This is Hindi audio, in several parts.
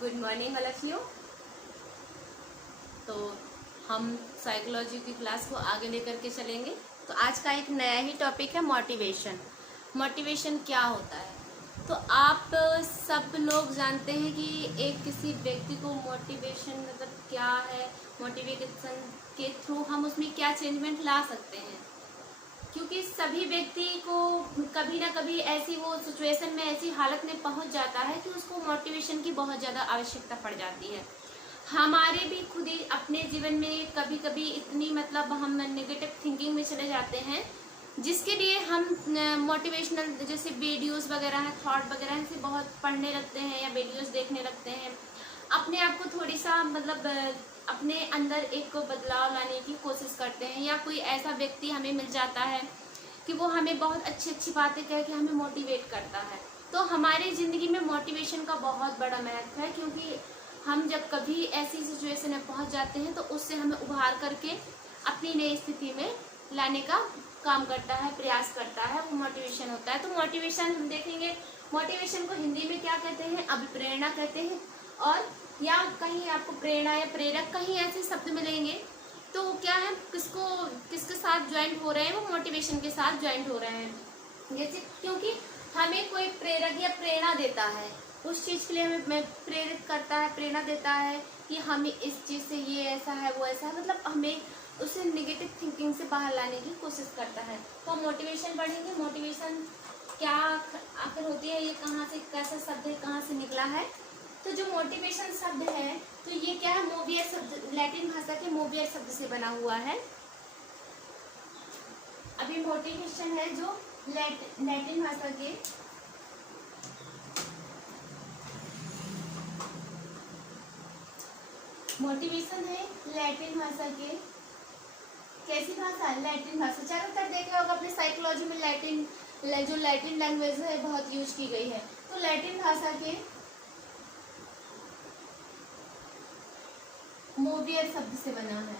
Good morning all of you. तो हम साइकोलॉजी की क्लास को आगे लेकर के चलेंगे। तो आज का एक नया ही टॉपिक है मोटिवेशन। मोटिवेशन क्या होता है? तो आप सब लोग जानते हैं कि एक किसी व्यक्ति को मोटिवेशन मतलब क्या है, मोटिवेशन के थ्रू हम उसमें क्या चेंजमेंट ला सकते हैं। क्योंकि सभी व्यक्ति को कभी ना कभी ऐसी वो सिचुएशन में, ऐसी हालत में पहुंच जाता है कि उसको मोटिवेशन की बहुत ज़्यादा आवश्यकता पड़ जाती है। हमारे भी खुद ही अपने जीवन में कभी कभी इतनी मतलब हम नेगेटिव थिंकिंग में चले जाते हैं, जिसके लिए हम मोटिवेशनल जैसे वीडियोस वगैरह हैं, थॉट वगैरह हैं, से बहुत पढ़ने लगते हैं या वीडियोस देखने लगते हैं। अपने आप को थोड़ी सा मतलब अपने अंदर एक बदलाव लाने की कोशिश करते हैं, या कोई ऐसा व्यक्ति हमें मिल जाता है कि वो हमें बहुत अच्छी अच्छी बातें कह के हमें मोटिवेट करता है। तो हमारी ज़िंदगी में मोटिवेशन का बहुत बड़ा महत्व है, क्योंकि हम जब कभी ऐसी सिचुएशन में पहुंच जाते हैं तो उससे हमें उभार करके अपनी नई स्थिति में लाने का काम करता है, प्रयास करता है, वो मोटिवेशन होता है। तो मोटिवेशन हम देखेंगे, मोटिवेशन को हिंदी में क्या कहते हैं? अभिप्रेरणा कहते हैं। और या कहीं आपको प्रेरणा या प्रेरक कहीं ऐसे शब्द मिलेंगे तो क्या है, किसके साथ ज्वाइंट हो रहे हैं? वो मोटिवेशन के साथ ज्वाइंट हो रहे हैं। जैसे क्योंकि हमें कोई प्रेरक या प्रेरणा देता है, उस चीज़ के लिए हमें प्रेरित करता है, प्रेरणा देता है कि हमें इस चीज़ से ये ऐसा है, वो ऐसा है, मतलब हमें उसे नेगेटिव थिंकिंग से बाहर लाने की कोशिश करता है। तो हम मोटिवेशन पढ़ेंगे, मोटिवेशन क्या आखिर होती है, ये कहाँ से, कैसा शब्द है, कहाँ से निकला है। तो जो मोटिवेशन शब्द है तो ये क्या है? मोवियर शब्द, लैटिन भाषा के मोवियर शब्द से बना हुआ है। अभी मोटिवेशन है जो लैटिन भाषा के मोटिवेशन है लैटिन भाषा के, कैसी भाषा? लैटिन भाषा। चारों तरफ देखा होगा अपने साइकोलॉजी में लैटिन, जो लैटिन लैंग्वेज है बहुत यूज की गई है। तो लैटिन भाषा के मोवियर शब्द से बना है,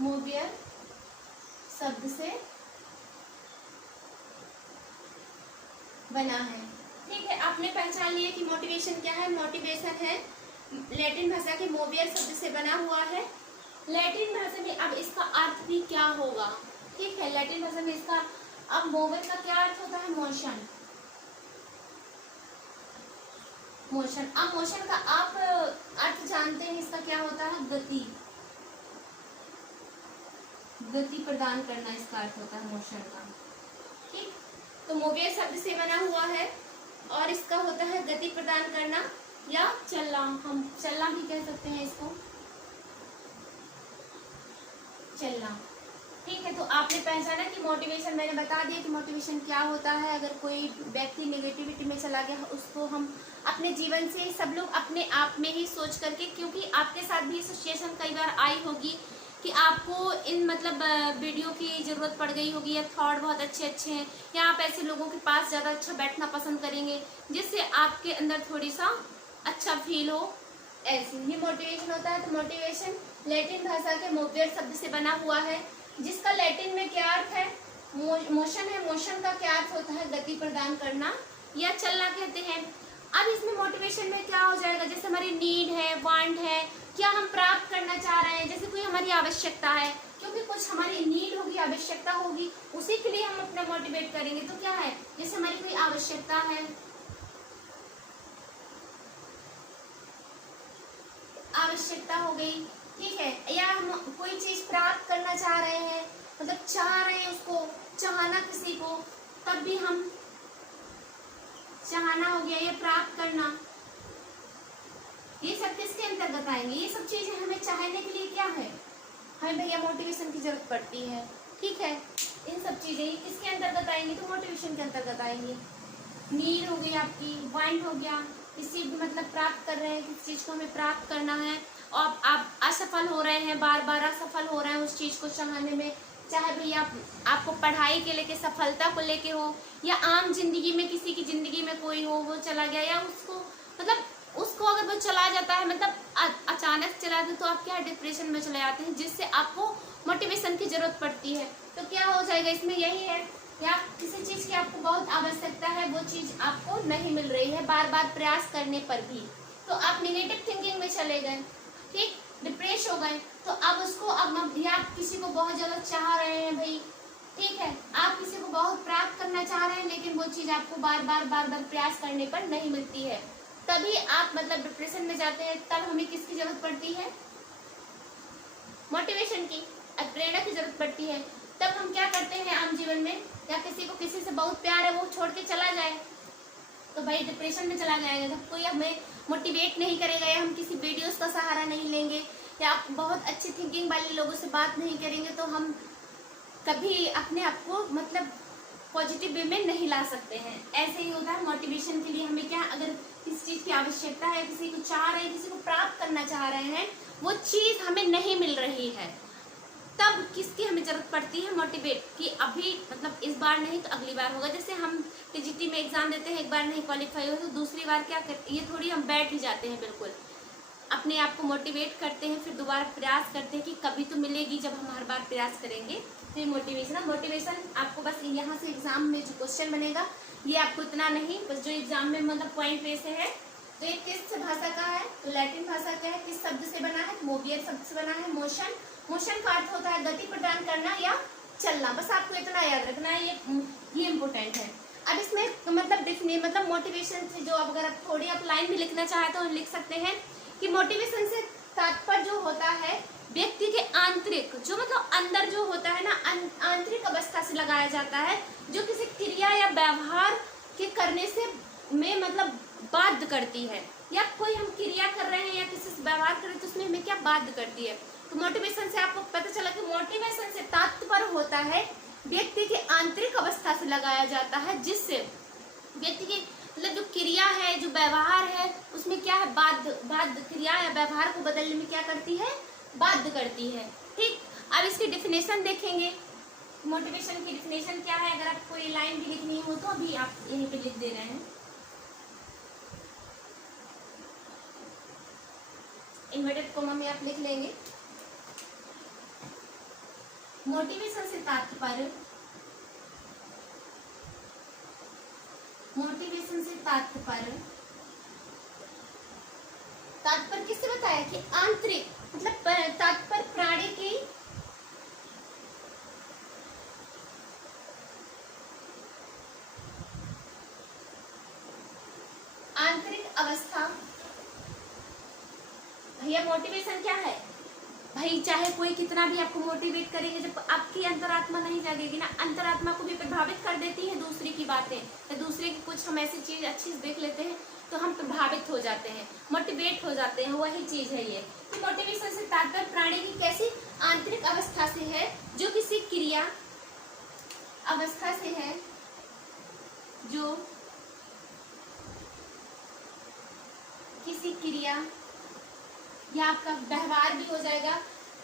मोवियर शब्द से बना है। ठीक है, आपने पहचान लिया कि मोटिवेशन क्या है। मोटिवेशन है लैटिन भाषा के मोवियर शब्द से बना हुआ है। लैटिन भाषा में अब इसका अर्थ भी क्या होगा? ठीक है, लैटिन भाषा में इसका अब मोवियर का क्या अर्थ होता है? मोशन। मोशन, अब मोशन का आप अर्थ जानते हैं, इसका क्या होता है? गति, गति प्रदान करना इसका अर्थ होता है मोशन का। ठीक, तो मोवियर शब्द से बना हुआ है और इसका होता है गति प्रदान करना या चलना, हम चलना भी कह सकते हैं इसको, चलना। ठीक है, तो आपने पहचाना कि मोटिवेशन, मैंने बता दिया कि मोटिवेशन क्या होता है। अगर कोई व्यक्ति नेगेटिविटी में चला गया, उसको हम अपने जीवन से सब लोग अपने आप में ही सोच करके, क्योंकि आपके साथ भी सिचुएशन कई बार आई होगी कि आपको इन मतलब वीडियो की ज़रूरत पड़ गई होगी, या थॉट बहुत अच्छे अच्छे हैं, या आप ऐसे लोगों के पास ज़्यादा अच्छा बैठना पसंद करेंगे जिससे आपके अंदर थोड़ी सा अच्छा फील हो, ऐसे ही मोटिवेशन होता है। तो मोटिवेशन लैटिन भाषा के मोवियर शब्द से बना हुआ है, जिसका लैटिन में क्या अर्थ है? मोशन है। मोशन का क्या अर्थ होता है? गति प्रदान करना या चलना कहते हैं। अब इसमें मोटिवेशन में क्या हो जाएगा? जैसे हमारी नीड है, वांट है, क्या हम प्राप्त करना चाह रहे हैं, जैसे कोई हमारी आवश्यकता है, क्योंकि कुछ हमारी नीड होगी, आवश्यकता होगी, उसी के लिए हम अपना मोटिवेट करेंगे। तो क्या है? जैसे हमारी कोई आवश्यकता है, आवश्यकता हो गई, ठीक है, या हम कोई चीज प्राप्त करना चाह रहे हैं, मतलब चाह रहे हैं उसको, चाहना किसी को, तब भी हम चाहना हो गया, ये प्राप्त करना, ये सब किसके अंतर्गत आएंगे? ये सब चीजें हमें चाहने के लिए क्या है, हमें भैया मोटिवेशन की जरूरत पड़ती है। ठीक है, इन सब चीजें किसके अंतर्गत आएंगी? तो मोटिवेशन के अंतर्गत आएंगी। नीड हो गई आपकी, वांट हो गया, किसी भी मतलब प्राप्त कर रहे हैं, किस चीज को हमें प्राप्त करना है और आप असफल हो रहे हैं, बार बार असफल हो रहे हैं उस चीज को चाहने में, चाहे भैया आपको पढ़ाई के लेके सफलता को लेके हो, या आम जिंदगी में किसी की जिंदगी में कोई हो, वो चला गया, या उसको मतलब उसको अगर वो चला जाता है, मतलब अचानक चला जाता है, तो आप क्या डिप्रेशन में चले जाते हैं, जिससे आपको मोटिवेशन की जरूरत पड़ती है। तो क्या हो जाएगा इसमें? यही है या किसी चीज की आपको बहुत आवश्यकता है, वो चीज आपको नहीं मिल रही है बार बार प्रयास करने पर भी, तो आप निगेटिव थिंकिंग में चले गए, ठीक, डिप्रेस हो गए। तो अब उसको अब या आप किसी को बहुत ज्यादा चाह रहे हैं भाई, ठीक है, आप किसी को बहुत प्राप्त करना चाह रहे हैं, लेकिन वो चीज आपको बार बार प्रयास करने पर नहीं मिलती है, तभी आप मतलब डिप्रेशन में जाते हैं। तब हमें किसकी जरूरत पड़ती है? मोटिवेशन की, प्रेरणा की जरूरत पड़ती है। तब हम क्या करते हैं आम जीवन में, या किसी को किसी से बहुत प्यार है, वो छोड़ के चला जाए तो भाई डिप्रेशन में चला जाएगा। जब कोई हमें मोटिवेट नहीं करेगा, या हम किसी वीडियोस का सहारा नहीं लेंगे, या बहुत अच्छी थिंकिंग वाले लोगों से बात नहीं करेंगे, तो हम कभी अपने आप को मतलब पॉजिटिव वे में नहीं ला सकते हैं। ऐसे ही होता है मोटिवेशन के लिए। हमें क्या, अगर किसी चीज की आवश्यकता है, किसी को चाह रहे हैं, किसी को प्राप्त करना चाह रहे हैं, वो चीज हमें नहीं मिल रही है, तब किसकी हमें जरूरत पड़ती है? मोटिवेट कि अभी मतलब इस बार नहीं तो अगली बार होगा। जैसे हम टीजीटी में एग्जाम देते हैं, एक बार नहीं क्वालिफाई हो तो दूसरी बार क्या करते, ये थोड़ी हम बैठ ही जाते हैं, बिल्कुल अपने आप को मोटिवेट करते हैं, फिर दोबारा प्रयास करते हैं कि कभी तो मिलेगी जब हम हर बार प्रयास करेंगे। तो ये मोटिवेशन है। मोटिवेशन आपको बस यहाँ से एग्जाम में जो क्वेश्चन बनेगा, ये आपको इतना नहीं, बस जो एग्जाम में मतलब पॉइंट वैसे है। तो ये किस भाषा का है? तो लैटिन भाषा का है। किस शब्द से बना है? मोबियर शब्द से बना है। मोशन, मोशन का अर्थ होता है गति प्रदान करना या चलना। बस आपको इतना याद रखना है, ये इम्पोर्टेंट है। अब इसमें मतलब मोटिवेशन से जो अगर आप थोड़ी आप लाइन भी लिखना चाहे तो हम लिख सकते हैं कि मोटिवेशन से तात्पर्य जो होता है व्यक्ति के आंतरिक, जो मतलब अंदर जो होता है ना, आंतरिक अवस्था से लगाया जाता है, जो किसी क्रिया या व्यवहार के करने से में मतलब बाध्य करती है, या कोई हम क्रिया कर रहे हैं या किसी से व्यवहार कर रहे हैं तो उसमें हमें क्या बाध्य करती है। तो मोटिवेशन से आपको पता चला कि मोटिवेशन से तात्पर्य होता है व्यक्ति के आंतरिक अवस्था से लगाया जाता है, जिससे व्यक्ति की मतलब जो क्रिया है, जो व्यवहार है, उसमें क्या है, बाध्य क्रिया या व्यवहार को बदलने में क्या करती है, बाध्य करती है। ठीक, अब इसकी डिफिनेशन देखेंगे। मोटिवेशन की डिफिनेशन क्या है? अगर आपको ये लाइन भी लिखनी हो तो अभी आप यहीं पे लिख दे रहे हैं। इन्वर्टेड कॉमा में आप लिख लेंगे। मोटिवेशन से तात्पर्य, मोटिवेशन से तात्पर्य, तात्पर्य किससे बताया कि आंतरिक मतलब तात्पर्य प्राणी की आंतरिक अवस्था। भैया मोटिवेशन क्या है भाई? चाहे कोई कितना भी आपको मोटिवेट करेंगे, जब आपकी अंतरात्मा नहीं जागेगी ना, अंतरात्मा को भी प्रभावित कर देती है दूसरे की बातें, या दूसरे की कुछ हम ऐसी चीज अच्छी देख लेते हैं तो हम प्रभावित हो जाते हैं, मोटिवेट हो जाते हैं। वही चीज है ये कि मोटिवेशन से तात्पर्य प्राणी की कैसी आंतरिक अवस्था से है, जो किसी क्रिया अवस्था से है, जो किसी क्रिया या आपका व्यवहार भी हो जाएगा,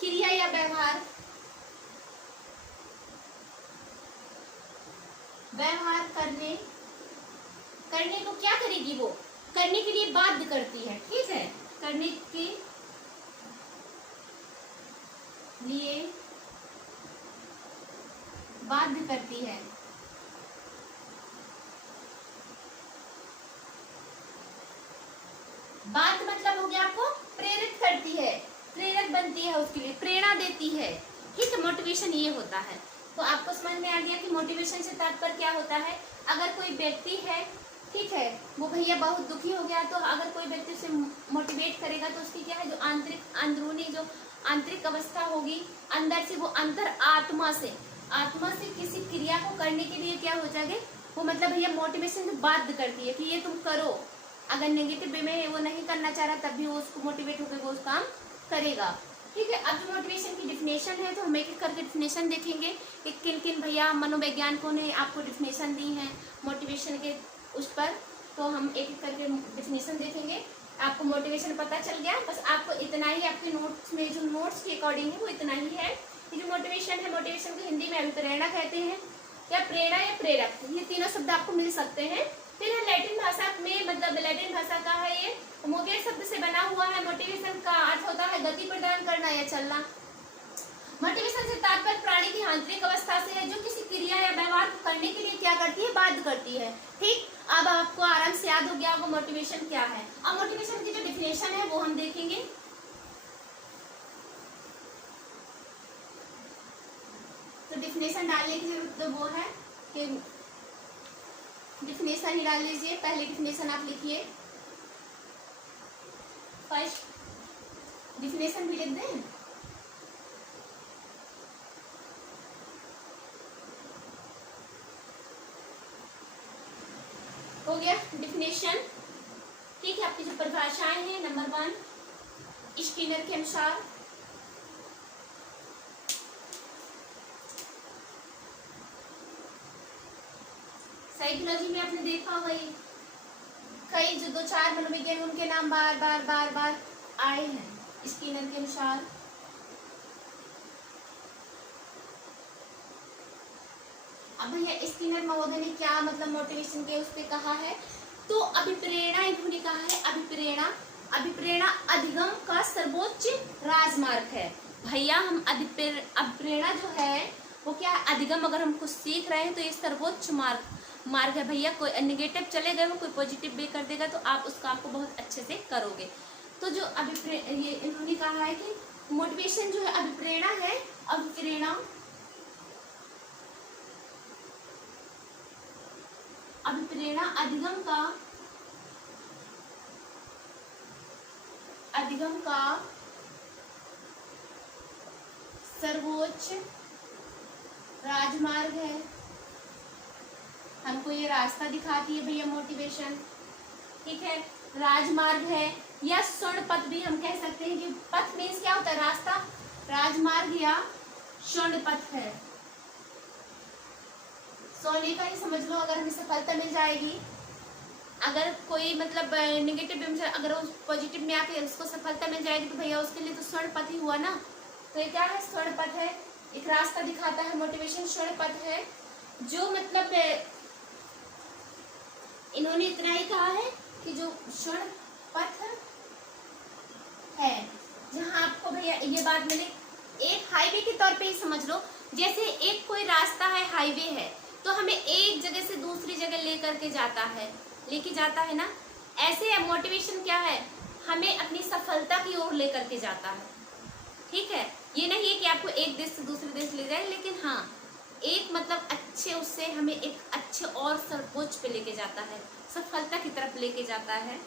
क्रिया या व्यवहार, व्यवहार करने को क्या करेगी, वो करने के लिए बाध्य करती है। ठीक है, करने के लिए बाध्य करती है। बाध्य मतलब हो गया आपको प्रेरित करती है, प्रेरक बनती है, उसके लिए प्रेरणा देती है। ठीक है, मोटिवेशन ये होता है। तो आपको समझ में आ गया कि मोटिवेशन से तात्पर्य क्या होता है। अगर कोई व्यक्ति है, ठीक है, वो भैया बहुत दुखी हो गया, तो अगर कोई व्यक्ति उसे मोटिवेट करेगा तो उसकी क्या है, जो अंदरूनी जो आंतरिक अवस्था होगी, अंदर से वो अंतर आत्मा से किसी क्रिया को करने के लिए क्या हो जाएगा, वो मतलब भैया मोटिवेशन से बाध्य करती है कि ये तुम करो। अगर नेगेटिव वे में वो नहीं करना चाह रहा, तब भी वो उसको मोटिवेट होकर वो उस काम करेगा। ठीक है, अब जो मोटिवेशन की डिफिनेशन है, तो हम एक एक करके डिफिनेशन देखेंगे कि किन किन भैया मनोवैज्ञानिकों ने आपको डिफिनेशन दी है मोटिवेशन के उस पर। तो हम एक एक करके डिफिनेशन देखेंगे। आपको मोटिवेशन पता चल गया, बस आपको इतना ही आपके नोट्स में, जो नोट्स के अकॉर्डिंग है वो इतना ही है कि जो मोटिवेशन है, मोटिवेशन को हिंदी में अभिप्रेरणा कहते हैं, या प्रेरणा या प्रेरक, ये तीनों शब्द आपको मिल सकते हैं। फिर है लैटिन भाषा में, मतलब लैटिन भाषा का है ये, मोबियर शब्द से बना हुआ है। मोटिवेशन का अर्थ होता है गति प्रदान करना या चलना। मोटिवेशन से तात्पर्य प्राणी की आंतरिक अवस्था से है, जो किसी क्रिया या व्यवहार को करने के लिए क्या करती है, बाध्य करती है। ठीक, अब आपको आराम से याद हो गया होगा मोटिवेशन क्या है। अब मोटिवेशन की जो डिफिनेशन है वो हम देखेंगे। तो डिफिनेशन डालने की जरूरत तो वो है कि डिफिनेशन ही डाल लीजिए। पहले डिफिनेशन आप लिखिए, फर्स्ट डिफिनेशन भी लिख दें। हो गया डिफिनेशन। ठीक है, आपकी जो परिभाषाएं हैं, नंबर 1 स्किनर के अनुसार साइकोलॉजी में आपने देखा होगा कई जो 2-4 मनोविज्ञान उनके नाम बार बार बार बार आए हैं। स्किनर के अनुसार अब भैया स्किनर महोदय ने क्या मतलब मोटिवेशन के उस पे कहा है, तो अभिप्रेरणा इन्होंने कहा है, अभिप्रेरणा अधिगम का सर्वोच्च राजमार्ग है। भैया हम अभिप्रेरणा जो है वो क्या है, अधिगम। अगर हम कुछ सीख रहे हैं तो ये सर्वोच्च मार्ग है भैया। कोई नेगेटिव चले गए वो कोई पॉजिटिव भी कर देगा तो आप उस काम को बहुत अच्छे से करोगे। तो जो ये इन्होंने कहा है कि मोटिवेशन जो है अभिप्रेरणा है। अभिप्रेरणा अधिगम का सर्वोच्च राजमार्ग है। हमको ये रास्ता दिखाती है भैया मोटिवेशन। ठीक है, राजमार्ग है या स्वर्ण पथ भी हम कह सकते हैं कि पथ मीन्स क्या होता है, रास्ता। राजमार्ग या स्वर्ण पथ है। सोने का ही समझ लो, अगर हमें सफलता मिल जाएगी, अगर कोई मतलब नेगेटिव अगर उस पॉजिटिव में आके उसको सफलता मिल जाएगी तो भैया उसके लिए तो स्वर्ण पथ ही हुआ ना। तो ये क्या है, स्वर्ण पथ है, एक रास्ता दिखाता है। मोटिवेशन स्वर्ण पथ है, जो मतलब इन्होंने इतना ही कहा है कि जो स्वर्ण पथ है, जहां आपको भैया ये बात मैंने एक हाईवे के तौर पे ही समझ लो। जैसे एक कोई रास्ता है, हाईवे है, तो हमें एक जगह से दूसरी जगह लेके जाता है ना। ऐसे मोटिवेशन क्या है, हमें अपनी सफलता की ओर लेकर के जाता है। ठीक है, ये नहीं है कि आपको एक देश से दूसरे देश ले जाए, लेकिन हाँ एक मतलब अच्छे उससे हमें एक अच्छे और सर्वोच्च पे लेके जाता है, सफलता की तरफ लेके जाता है।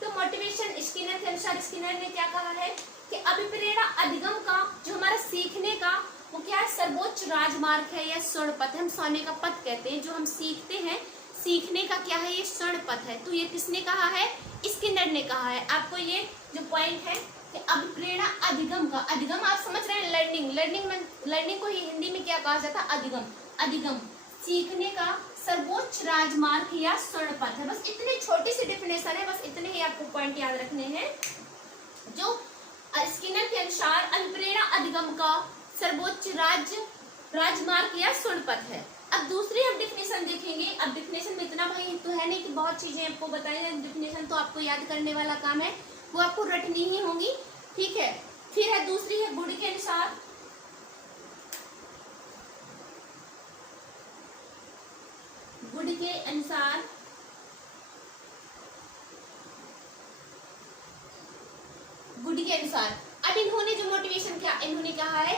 तो मोटिवेशन स्किनर के अनुसार, स्किनर ने क्या कहा है कि अभिप्रेरणा अधिगम का जो हमारा सीखने का वो क्या है, सर्वोच्च राजमार्ग है या स्वर्ण पथ है। हम सोने का पथ कहते हैं, जो हम सीखते हैं, सीखने का क्या है, ये स्वर्ण पथ है। तो ये किसने कहा है, स्किनर ने कहा है। आपको ये जो पॉइंट है कि अभिप्रेरणा अधिगम का, अधिगम आप समझ रहे हैं, लर्निंग को ही हिंदी में क्या कहा जाता है, अधिगम सीखने का सर्वोच्च राजमार्ग या स्वर्ण पथ है। बस इतनी छोटी सी डेफिनेशन है, बस इतने ही आपको पॉइंट याद रखने हैं। जो स्किनर के अनुसार अभिप्रेरणा अधिगम का सर्वोच्च राजमार्ग या स्वर्ण पथ है। अब दूसरी हम डिफिनेशन देखेंगे। अब डिफिनेशन में इतना भाई तो है नहीं कि बहुत चीजें आपको बताई जाए, डिफिनेशन तो आपको याद करने वाला काम है, वो आपको रटनी ही होगी। ठीक है, फिर है दूसरी है गुड के अनुसार। गुड के अनुसार अब इन्होंने जो मोटिवेशन किया, इन्होंने कहा है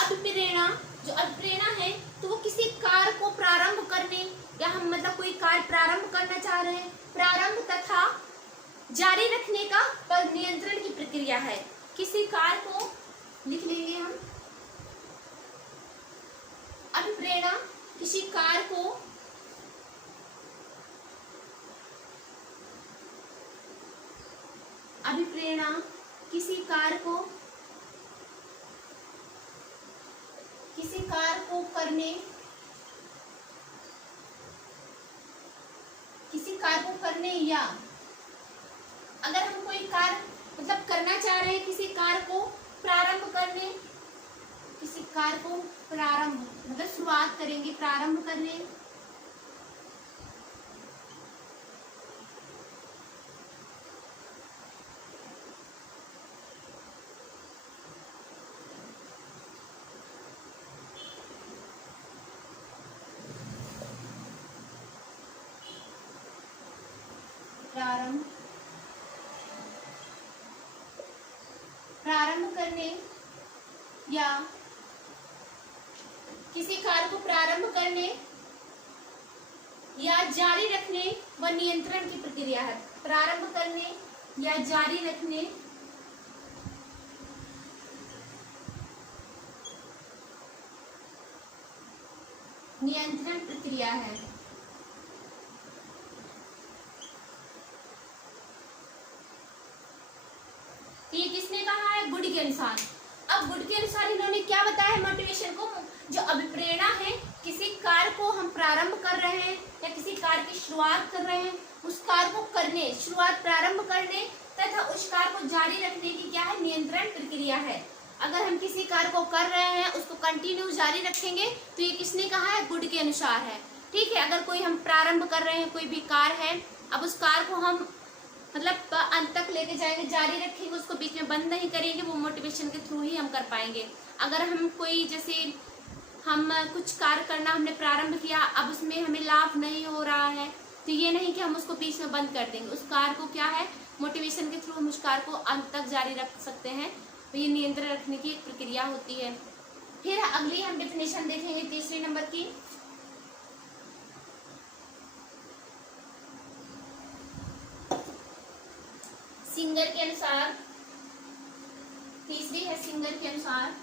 अभिप्रेरणा, जो अभिप्रेरणा है तो वो किसी कार्य को प्रारंभ करने, या हम मतलब कोई कार्य प्रारंभ करना चाह रहे हैं, प्रारंभ तथा जारी रखने का पर नियंत्रण की प्रक्रिया है। किसी कार्य को लिख लेंगे हम, अभिप्रेरणा किसी कार्य को करने या अगर हम कोई कार्य मतलब करना चाह रहे हैं, किसी कार्य को प्रारंभ करने, किसी कार्य को प्रारंभ मतलब शुरुआत करेंगे, प्रारंभ करने, प्रारंभ करने या किसी कार्य को प्रारंभ करने या जारी रखने व नियंत्रण की प्रक्रिया है। प्रारंभ करने या जारी रखने नियंत्रण प्रक्रिया है। ये किसने कहा है? गुड के अनुसार। अब गुड के अनुसार इन्होंने क्या बताया है मोटिवेशन को? जो अभिप्रेरणा है, किसी कार्य को हम प्रारंभ कर रहे हैं या किसी कार्य की शुरुआत कर रहे हैं, उस कार्य को करने, शुरुआत प्रारंभ करने तथा उस कार्य को जारी रखने की क्या है? नियंत्रण प्रक्रिया है। अगर हम किसी कार्य को कर रहे हैं, उसको कंटिन्यू जारी रखेंगे तो ये किसने कहा है? गुड के अनुसार है। ठीक है, अगर कोई हम प्रारंभ कर रहे हैं, कोई भी कार्य है, अब उस कार्य को हम मतलब अंत तक लेके जाएंगे, जारी रखेंगे, उसको बीच में बंद नहीं करेंगे, वो मोटिवेशन के थ्रू ही हम कर पाएंगे। अगर हम कोई जैसे हम कुछ कार्य करना हमने प्रारंभ किया, अब उसमें हमें लाभ नहीं हो रहा है, तो ये नहीं कि हम उसको बीच में बंद कर देंगे। उस कार्य को क्या है? मोटिवेशन के थ्रू हम उस कार्य को अंत तक जारी रख सकते हैं। तो ये नियंत्रण रखने की एक प्रक्रिया होती है। फिर अगली हम डेफिनेशन देखेंगे तीसरे नंबर की। सिंगर के अनुसार, तीसरी है सिंगर के अनुसार।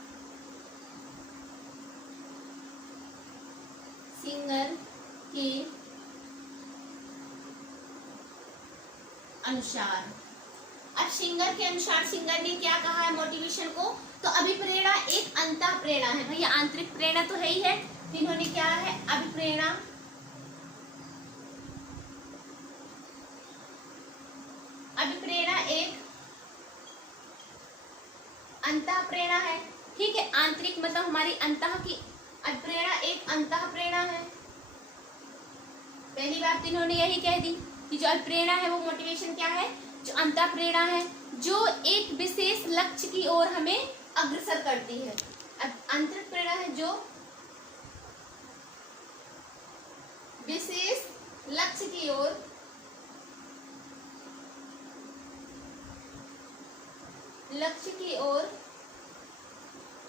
सिंगर के अनुसार, अब सिंगर के अनुसार सिंगर ने क्या कहा है मोटिवेशन को? तो अभिप्रेरणा एक अंतः प्रेरणा है। भैया आंतरिक प्रेरणा तो है ही है, तो इन्होंने क्या है? अभिप्रेरणा, अभिप्रेरणा एक अंतः प्रेरणा है। ठीक है, आंतरिक मतलब हमारी अंतः की, अभिप्रेरणा एक अंतः प्रेरणा है। पहली बात इन्होंने यही कह दी कि जो अभिप्रेरणा है वो मोटिवेशन क्या है? जो अंतः प्रेरणा है, जो एक विशेष लक्ष्य की ओर हमें अग्रसर करती है। आंतरिक प्रेरणा है जो विशेष लक्ष्य की ओर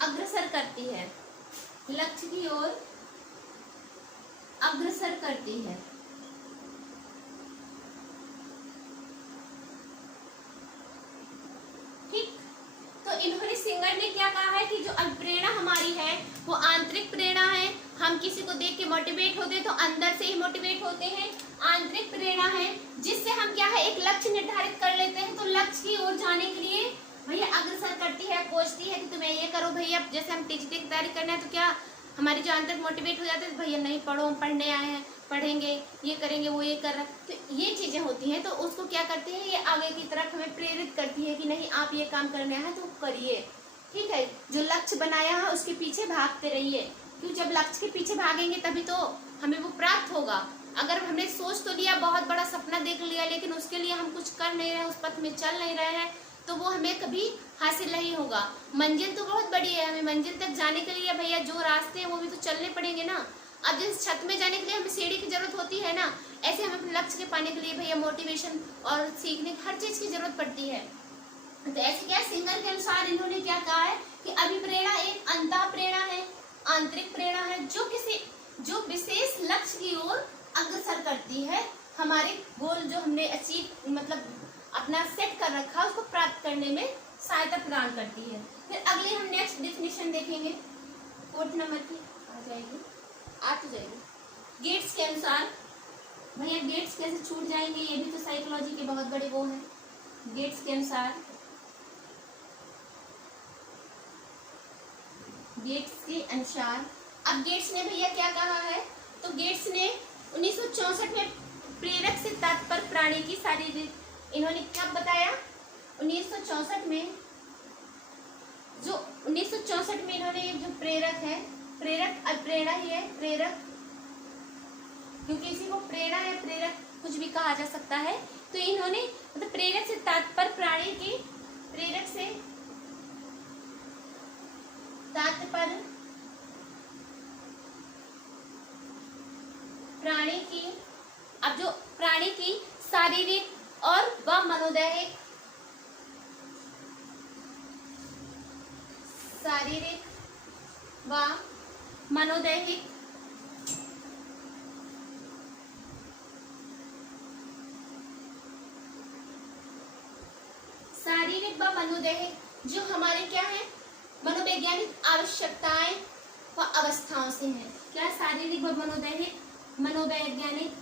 अग्रसर करती है, लक्ष्य की ओर अग्रसर करती है। ठीक, तो इन्होंने सिंगर ने क्या कहा है कि जो अभिप्रेरणा हमारी है वो आंतरिक प्रेरणा है। हम किसी को देख के मोटिवेट होते हैं तो अंदर से ही मोटिवेट होते हैं। आंतरिक प्रेरणा है जिससे हम क्या है? एक लक्ष्य निर्धारित कर लेते हैं, तो लक्ष्य की ओर जाने के लिए भैया अग्रसर करती है, कोचती है कि तुम्हें ये करो भैया। जैसे हम टीचर की तैयारी करना है तो क्या हमारी जो अंदर मोटिवेट हो जाते हैं, भैया नहीं पढ़ो, हम पढ़ने आए हैं, पढ़ेंगे, ये करेंगे, वो ये कर रहा है, तो ये चीजें होती हैं। तो उसको क्या करती है? ये आगे की तरफ हमें प्रेरित करती है कि नहीं आप ये काम करने आए हैं तो करिए। ठीक है, जो लक्ष्य बनाया है उसके पीछे भागते रहिए, क्योंकि जब लक्ष्य के पीछे भागेंगे तभी तो हमें वो प्राप्त होगा। अगर हमने सोच तो लिया, बहुत बड़ा सपना देख लिया, लेकिन उसके लिए हम कुछ कर नहीं रहे, उस पथ में चल नहीं रहे हैं, तो वो हमें कभी हासिल नहीं होगा। मंजिल तो बहुत बड़ी है, हमें मंजिल तक जाने के लिए भैया जो रास्ते हैं वो भी तो चलने पड़ेंगे ना। अब जैसे छत में जाने के लिए हमें सीढ़ी की जरूरत होती है ना, ऐसे हमें अपने लक्ष्य के पाने के लिए भैया मोटिवेशन और सीखने की हर चीज की जरूरत पड़ती है। तो ऐसे क्या सिंगर के अनुसार इन्होंने क्या कहा है कि अभिप्रेरणा एक अंतः प्रेरणा है, आंतरिक प्रेरणा है जो विशेष लक्ष्य की ओर अग्रसर करती है। हमारे गोल जो हमने अचीव मतलब अपना सेट कर रखा उसको प्राप्त करने में सहायता प्रदान करती है। फिर अगले हम नेक्स्ट डेफिनेशन देखेंगे, 4th नंबर की आ तो जाएगी। गेट्स के अनुसार, भैया गेट्स कैसे छूट जाएंगे? ये भी तो साइकोलॉजी के बहुत बड़े वो हैं। गेट्स के अनुसार, गेट्स के अनुसार, अब गेट्स ने भैया क्या कहा है? तो गेट्स ने 1964 में प्रेरक से तात्पर्य प्राणी की शारीरिक, इन्होंने कब बताया? 1964 में, जो 1964 में इन्होंने जो प्रेरक है, प्रेरक अप्रेरणा ही है, प्रेरक क्योंकि इसी को प्रेरणा है, प्रेरक कुछ भी कहा जा सकता है। तो इन्होंने मतलब प्रेरक से तात्पर्य प्राणी की, प्रेरक से तात्पर्य प्राणी की, अब जो प्राणी की शारीरिक और व मनोदैहिक शारीरिक व मनोदैहिक शारीरिक व मनोदैहिक जो हमारे क्या है मनोवैज्ञानिक आवश्यकताएं व अवस्थाओं से है। क्या शारीरिक व मनोदैहिक मनोवैज्ञानिक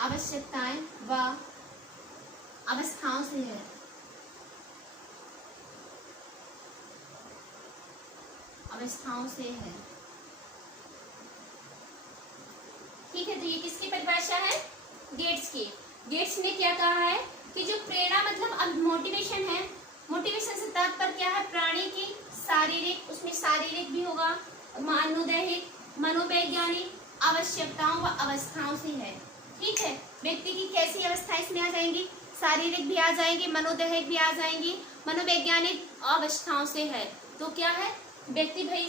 आवश्यकताएं व अवस्थाओं से है। अवस्थाओं से है। ठीक है, तो ये किसकी परिभाषा है? गेट्स की। गेट्स ने क्या कहा है कि जो प्रेरणा मतलब मोटिवेशन है, मोटिवेशन से तात्पर्य क्या है? प्राणी की शारीरिक, उसमें शारीरिक भी होगा, मनोदैहिक, मनोवैज्ञानिक आवश्यकताओं व अवस्थाओं से है। ठीक है, व्यक्ति की कैसी अवस्थाएं इसमें आ जाएंगी? शारीरिक भी आ जाएंगी, मनोदैहिक भी आ जाएंगी, मनोवैज्ञानिक अवस्थाओं से है। तो क्या है, व्यक्ति भाई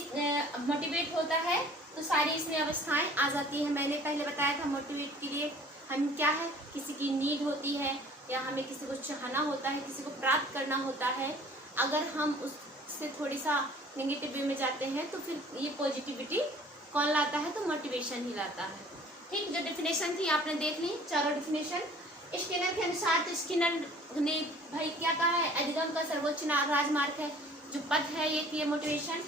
मोटिवेट होता है तो सारी इसमें अवस्थाएं आ जाती हैं। मैंने पहले बताया था मोटिवेट के लिए हम क्या है, किसी की नीड होती है या हमें किसी को चाहना होता है, किसी को प्राप्त करना होता है। अगर हम उससे थोड़ी सा नेगेटिव वे में जाते हैं तो फिर ये पॉजिटिविटी कौन लाता है? तो मोटिवेशन ही लाता है। ठीक, जो डेफिनेशन थी आपने देख ली, चारों डेफिनेशन। स्किनर के अनुसार तो स्किनर ने भाई क्या कहा है? अधिगम का सर्वोच्च राजमार्ग है जो पथ है ये मोटिवेशन।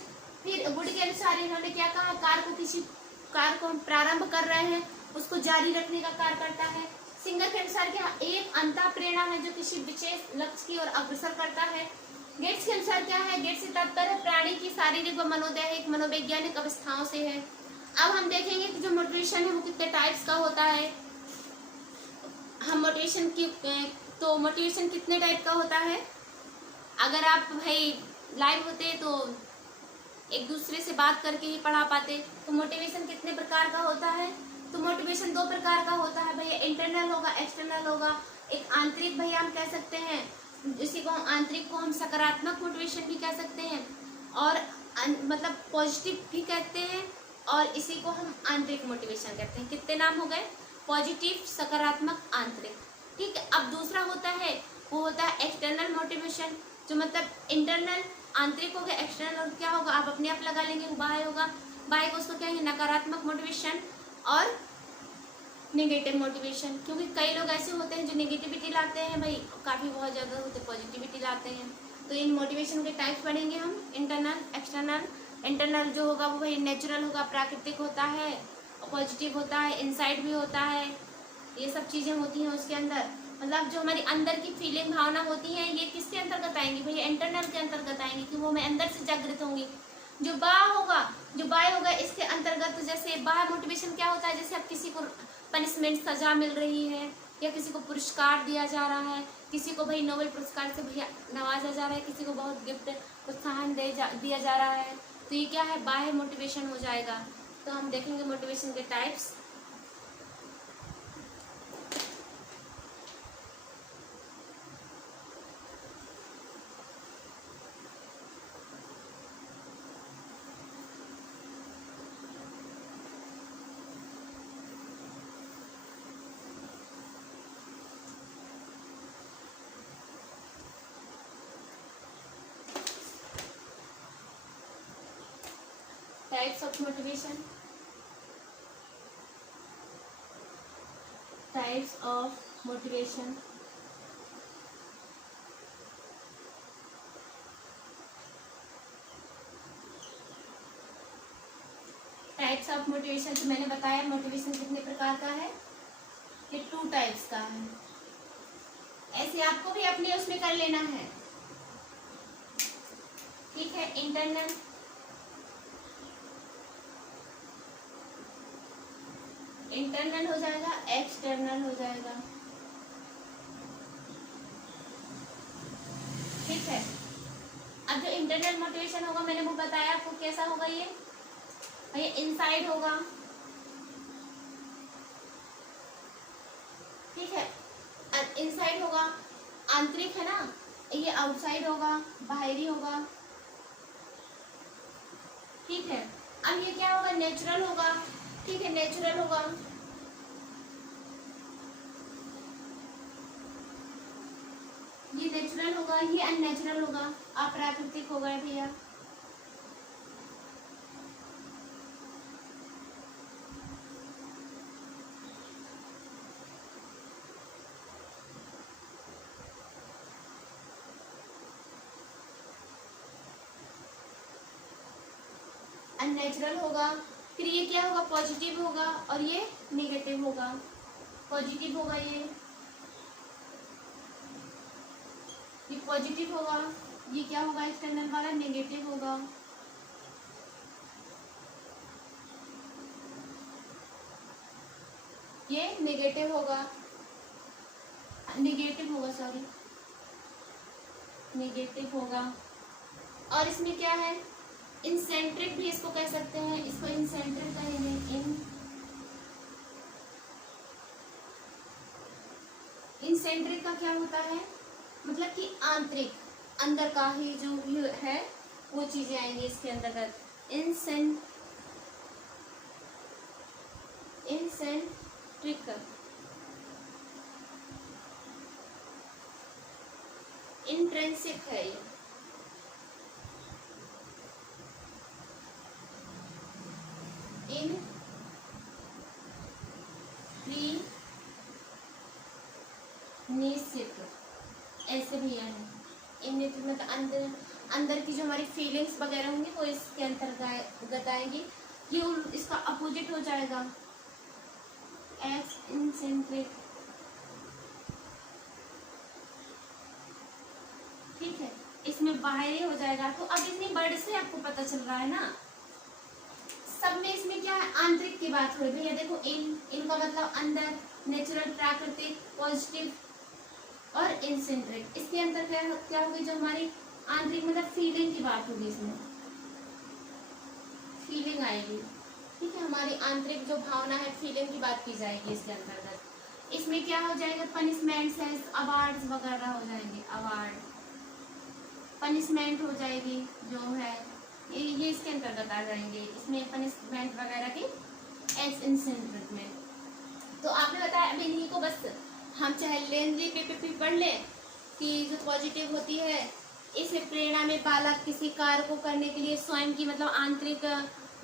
फिर गुड के अनुसार इन्होंने क्या कहा? किसी कार्य को हम प्रारंभ कर रहे हैं उसको जारी रखने का कार्य करता है। सिंगर के अनुसार क्या? एक अंतः प्रेरणा है जो किसी विशेष लक्ष्य की ओर अग्रसर करता है। गेट्स के अनुसार क्या है? गेट्स से तात्पर्य प्राणी की शारीरिक व मनोदैहिक मनोवैज्ञानिक अवस्थाओं से है। अब हम देखेंगे कि जो मोटिवेशन है वो कितने टाइप्स का होता है। हम मोटिवेशन की तो मोटिवेशन कितने टाइप का होता है? अगर आप भाई लाइव होते तो एक दूसरे से बात करके ही पढ़ा पाते। तो मोटिवेशन कितने प्रकार का होता है? तो मोटिवेशन दो प्रकार का होता है भैया, इंटरनल होगा, एक्सटर्नल होगा। एक आंतरिक भैया हम कह सकते हैं, इसी को आंतरिक को हम सकारात्मक मोटिवेशन भी कह सकते हैं और मतलब पॉजिटिव भी कहते हैं, और इसी को हम आंतरिक मोटिवेशन कहते हैं। कितने नाम हो गए? पॉजिटिव, सकारात्मक, आंतरिक। ठीक है, अब दूसरा होता है वो होता है एक्सटर्नल मोटिवेशन, जो मतलब इंटरनल, आंतरिक हो गया, एक्सटर्नल क्या होगा आप अपने आप लगा लेंगे, वो बाह्य होगा। बाह्य को उसको क्या है? नकारात्मक मोटिवेशन और नेगेटिव मोटिवेशन। क्योंकि कई लोग ऐसे होते हैं जो नेगेटिविटी लाते हैं भाई, काफ़ी बहुत ज़्यादा होते पॉजिटिविटी लाते हैं। तो इन मोटिवेशन के टाइप्स पढ़ेंगे हम, इंटरनल, एक्सटर्नल। इंटरनल जो होगा वो भाई नेचुरल होगा, प्राकृतिक होता है, पॉजिटिव होता है, इनसाइड भी होता है, ये सब चीज़ें होती हैं उसके अंदर। मतलब जो हमारी अंदर की फीलिंग, भावना होती है, ये किसके अंतर्गत आएंगी भैया? इंटरनल के अंतर्गत आएंगी, कि वो मैं अंदर से जागृत होंगी। जो बाह्य होगा इसके अंतर्गत, जैसे बाह्य मोटिवेशन क्या होता है? जैसे अब किसी को पनिशमेंट, सजा मिल रही है, या किसी को पुरस्कार दिया जा रहा है, किसी को भाई नोबेल पुरस्कार से भैया नवाजा जा रहा है, किसी को बहुत गिफ्ट प्रोत्साहन दिया जा रहा है, तो ये क्या है? बाह्य मोटिवेशन हो जाएगा। तो हम देखेंगे मोटिवेशन के types. Types of motivation. Types of motivation. Types of motivation तो मैंने बताया, मोटिवेशन कितने प्रकार का है? ये 2 टाइप्स का है। ऐसे आपको भी अपने उसमें कर लेना है। ठीक है, इंटरनल, इंटरनल हो जाएगा, एक्सटर्नल हो जाएगा। ठीक है, अब जो इंटरनल मोटिवेशन होगा मैंने वो बताया आपको कैसा होगा। ये इनसाइड होगा। ठीक है, इनसाइड होगा, आंतरिक है ना, ये आउटसाइड होगा, बाहरी होगा, ठीक है। अब ये क्या होगा, नेचुरल होगा, ठीक है, नेचुरल होगा। ये नेचुरल होगा, ये अननेचुरल होगा, अप्राकृतिक होगा भैया। अननेचुरल होगा। फिर ये क्या होगा, पॉजिटिव होगा, और ये नेगेटिव होगा। पॉजिटिव होगा, ये पॉजिटिव होगा, ये क्या होगा, एक्सटर्नल वाला नेगेटिव होगा। ये नेगेटिव होगा, नेगेटिव होगा, सॉरी, नेगेटिव होगा। और इसमें क्या है, इंसेंट्रिक भी इसको कह सकते हैं, इसको इंसेंट्रिक कहेंगे। इंसेंट्रिक का क्या होता है, मतलब कि आंतरिक, अंदर का ही जो भी है वो चीजें आएंगी इसके अंतर्गत। इंसेंट्रिक, इंट्रिंसिक है ये। निश्चित ऐसे भी है, मतलब अंदर अंदर की जो हमारी फीलिंग्स वगैरह होंगी वो इसके अंतर्गत आएंगी। ये इसका अपोजिट हो जाएगा, एक्स इंसेंट्रिक, ठीक है, इसमें बाहरी हो जाएगा। तो अब इतनी वर्ड से आपको पता चल रहा है ना, सब में इसमें क्या है, आंतरिक की बात हो रही है। देखो इनका मतलब अंदर, नेचुरल, प्राकृतिक, पॉजिटिव और इंसेंट्रिक। इसके अंदर क्या होगी, जो हमारी आंतरिक मतलब फीलिंग की बात होगी, इसमें फीलिंग आएगी, ठीक है, हमारी आंतरिक जो भावना है, फीलिंग की बात की जाएगी इसके अंतर्गत। इसमें क्या हो जाएगा, पनिशमेंट्स है, अवार्ड्स वगैरह हो जाएंगे, अवार्ड, पनिशमेंट हो जाएगी जो है, ये इसके अंतर्गत आ जाएंगे, इसमें पनिशमेंट वगैरह की एज इंसेंट्रिक में। तो आपने बताया, अब इन्हीं को बस हम चाहे लेंदी पे पढ़ लें कि जो पॉजिटिव होती है, इसमें प्रेरणा में बालक किसी कार्य को करने के लिए स्वयं की मतलब आंतरिक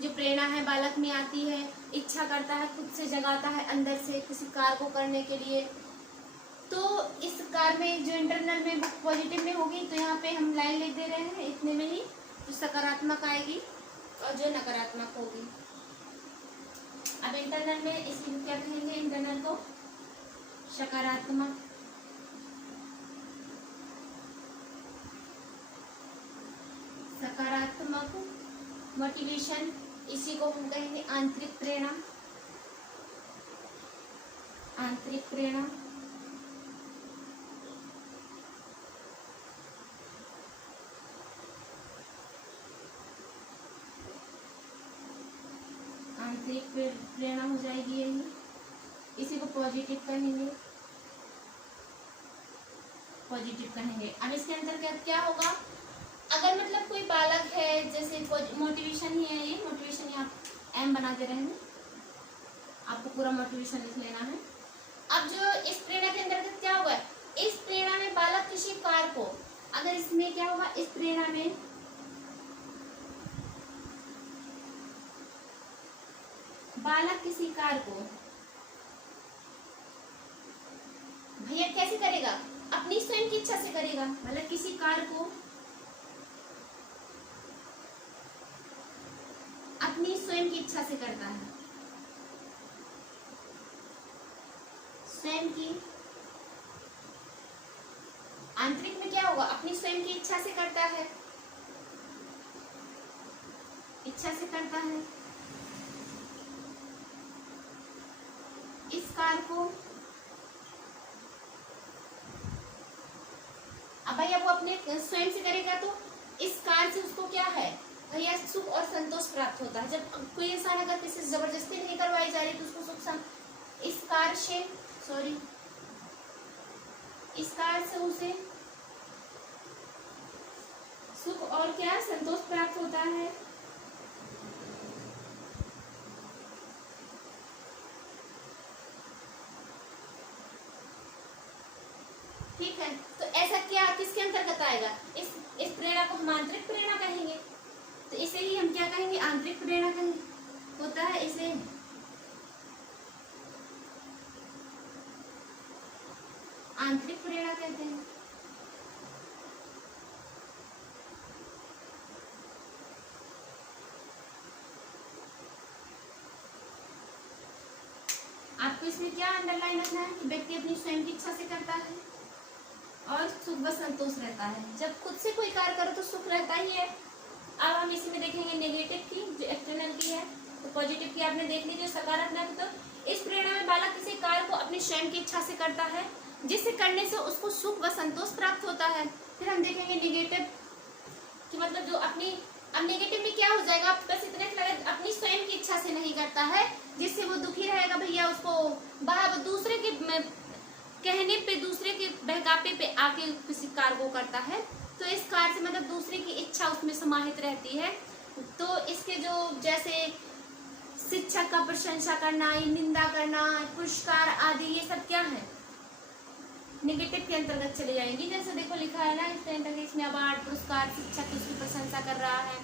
जो प्रेरणा है बालक में आती है, इच्छा करता है, खुद से जगाता है अंदर से किसी कार्य को करने के लिए। तो इस कार्य में जो इंटरनल में पॉजिटिव में होगी, तो यहाँ पे हम लाइन लिख दे रहे हैं इतने में ही, जो सकारात्मक आएगी और जो नकारात्मक होगी। अब इंटरनल में इसकी क्या कहेंगे, इंटरनल को सकारात्मक, सकारात्मक मोटिवेशन, इसी को हम कहेंगे आंतरिक प्रेरणा, आंतरिक प्रेरणा। आंतरिक प्रेरणा हो जाएगी यही, इसी को पॉजिटिव कहेंगे, पॉजिटिव कहेंगे। अब इसके अंदर क्या होगा, अगर मतलब कोई बालक है, जैसे मोटिवेशन ही है, ये मोटिवेशन यहाँ एम बना दे रहे हैं, आपको पूरा मोटिवेशन लिख लेना है। अब जो इस प्रेरणा के अंतर्गत क्या होगा, इस प्रेरणा में बालक किसी कार्य को, अगर इसमें क्या होगा, इस प्रेरणा में बालक किसी कार्य को भैया कैसे करेगा, अपनी स्वयं की इच्छा से करेगा, मतलब किसी कार्य को अपनी स्वयं की इच्छा से करता है, स्वयं की, आंतरिक में क्या होगा, अपनी स्वयं की इच्छा से करता है, इच्छा से करता है इस कार्य को। अब भैया वो अपने स्वयं से करेगा तो इस कार्य से उसको क्या है भैया, सुख और संतोष प्राप्त होता है। जब कोई इंसान अगर किसी से जबरदस्ती नहीं करवाई जा रही तो उसको सुख इस कार्य से, सॉरी, इस कार्य से उसे सुख और क्या संतोष प्राप्त होता है। ठीक है, तो ऐसा क्या किसके अंतर्गत आएगा? इस प्रेरणा को हम आंतरिक प्रेरणा कहेंगे, तो इसे ही हम क्या कहेंगे? आंतरिक प्रेरणा कहेंगे। होता है इसे आंतरिक प्रेरणा कहते हैं। आपको इसमें क्या अंडरलाइन रखना है कि व्यक्ति अपनी स्वयं की इच्छा से करता है और सुख व संतोष रहता है। जब खुद से कोई कार्य करो तो सुख रहता ही है। अब हम इसी में देखेंगे नेगेटिव की, जो एक्सटर्नल की है, तो पॉजिटिव की आपने देख ली, जो सकारात्मक। तो इस प्रेरणा में बालक किसी कार्य को अपनी स्वयं की इच्छा से करता है, जिससे करने से उसको सुख व संतोष प्राप्त होता है। फिर हम देखेंगे नेगेटिव कि मतलब जो अपनी, अब नेगेटिव में क्या हो जाएगा? बस इतने लगे अपनी स्वयं की इच्छा से नहीं करता है, जिससे वो दुखी रहेगा भैया, उसको दूसरे के कहने पे, दूसरे के बहकावे पे आके किसी कार्य को करता है। तो इस कार्य से मतलब दूसरे की इच्छा उसमें समाहित रहती है। तो इसके जो जैसे शिक्षक का प्रशंसा करना, निंदा करना, पुरस्कार आदि, ये सब क्या है? नेगेटिव के अंतर्गत चले जाएंगी। जैसे देखो लिखा है ना इसमें अवार्ड, पुरस्कार, शिक्षक उसकी प्रशंसा कर रहा है।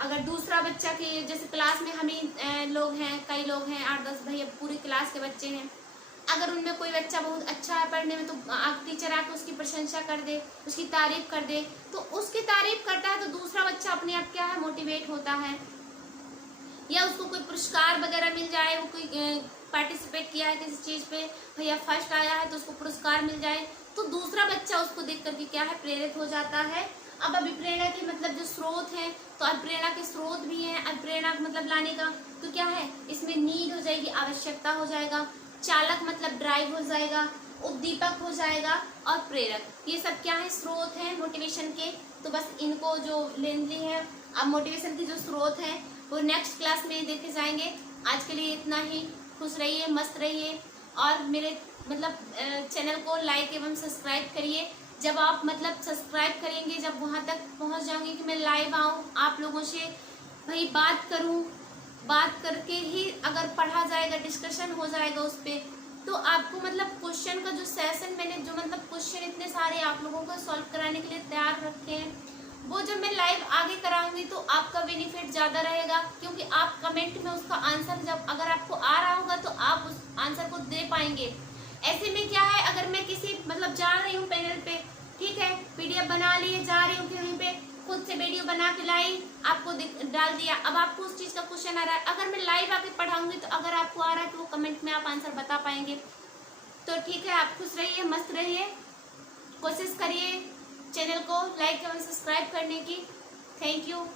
अगर दूसरा बच्चा के जैसे क्लास में हम ही लोग हैं, कई लोग हैं, 8-10 भैया पूरी क्लास के बच्चे हैं, अगर उनमें कोई बच्चा बहुत अच्छा है पढ़ने में, तो टीचर आके उसकी प्रशंसा कर दे, उसकी तारीफ कर दे, तो उसकी तारीफ करता है तो दूसरा बच्चा अपने आप क्या है? मोटिवेट होता है। या उसको कोई पुरस्कार वगैरह मिल जाए, वो कोई पार्टिसिपेट किया है किसी चीज पे, भैया फर्स्ट आया है तो उसको पुरस्कार मिल जाए, तो दूसरा बच्चा उसको देख करके क्या है? प्रेरित हो जाता है। अब अभिप्रेरणा के मतलब जो स्रोत हैं, तो अभिप्रेरणा के स्रोत भी हैं। अभिप्रेरणा मतलब लाने का तो क्या है? इसमें नीड हो जाएगी, आवश्यकता हो जाएगा, चालक मतलब ड्राइव हो जाएगा, उद्दीपक हो जाएगा, और प्रेरक, ये सब क्या है? स्रोत हैं मोटिवेशन के। तो बस इनको जो लेन ली है, अब मोटिवेशन के जो स्रोत हैं वो नेक्स्ट क्लास में देखे जाएंगे। आज के लिए इतना ही। खुश रहिए, मस्त रहिए, और मेरे मतलब चैनल को लाइक एवं सब्सक्राइब करिए। जब आप मतलब सब्सक्राइब करेंगे, जब वहाँ तक पहुँच जाऊंगी कि मैं लाइव आऊँ, आप लोगों से भाई बात करूँ, बात करके ही अगर पढ़ा जाएगा, डिस्कशन हो जाएगा उस पर, तो आपको मतलब क्वेश्चन का जो सेशन मैंने जो मतलब क्वेश्चन इतने सारे आप लोगों को सॉल्व कराने के लिए तैयार रखे हैं, वो जब मैं लाइव आगे कराऊंगी तो आपका बेनिफिट ज़्यादा रहेगा, क्योंकि आप कमेंट में उसका आंसर जब अगर आपको आ रहा होगा तो आप उस आंसर को दे पाएंगे। ऐसे में क्या है, अगर मैं किसी मतलब जा रही हूँ पैनल पे, ठीक है, पीडीएफ बना लिए, जा रही हूँ कहीं पे, खुद से वीडियो बना के लाई, आपको डाल दिया, अब आपको उस चीज़ का क्वेश्चन आ रहा है, अगर मैं लाइव आके पढ़ाऊंगी तो अगर आपको आ रहा है तो वो कमेंट में आप आंसर बता पाएंगे। तो ठीक है, आप खुश रहिए, मस्त रहिए, कोशिश करिए चैनल को लाइक एवं सब्सक्राइब करने की। Thank you.